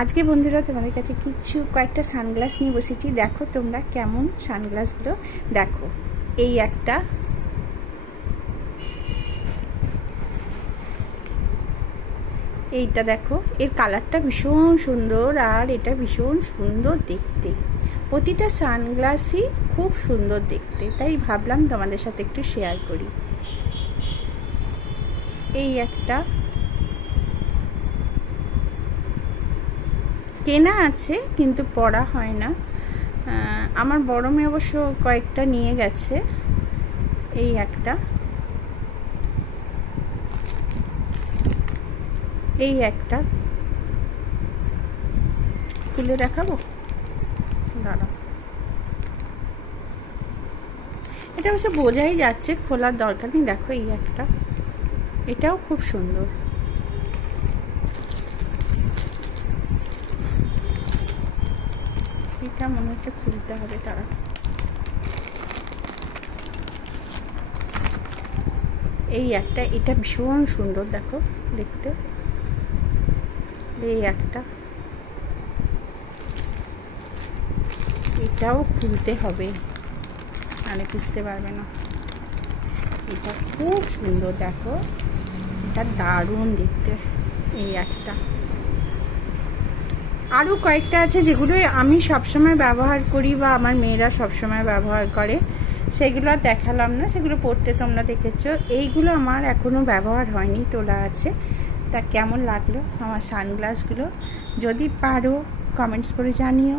আজকে বন্ধুরা তোমাদের কাছে কয়েকটা সানগ্লাস নিয়ে বসেছি। দেখো তোমরা কেমন সানগ্লাসগুলো। দেখো এই একটা, এইটা দেখো, এর কালারটা ভীষণ সুন্দর আর এটা ভীষণ সুন্দর দেখতে। প্রতিটা সানগ্লাসই খুব সুন্দর দেখতে, তাই ভাবলাম তোমাদের সাথে একটু শেয়ার করি। এই একটা কেনা আছে কিন্তু পরা হয় না, আমার বড় মেয়ে অবশ্য কয়েকটা নিয়ে গেছে। এই একটা, এই একটা খুলে দেখাবো, দাঁড়া। এটা অবশ্য বোঝাই যাচ্ছে, খোলার দরকার নেই। দেখো এই একটা, এটাও খুব সুন্দর। এটা মনে হচ্ছে খুলতে হবে, তারা। এই একটা, এটা ভীষণ সুন্দর দেখো দেখতে। এই একটা, এটাও খুলতে হবে, মানে বুঝতে পারবে না। এটা খুব সুন্দর দেখো, এটা দারুণ দেখতে। এই একটা, আরও কয়েকটা আছে যেগুলো আমি সবসময় ব্যবহার করি বা আমার মেয়েরা সবসময় ব্যবহার করে, সেগুলো আর দেখালাম না, সেগুলো পড়তে তোমরা দেখেছো। এইগুলো আমার এখনও ব্যবহার হয়নি, তোলা আছে। তা কেমন লাগলো আমার সানগ্লাসগুলো, যদি পারো কমেন্টস করে জানিও।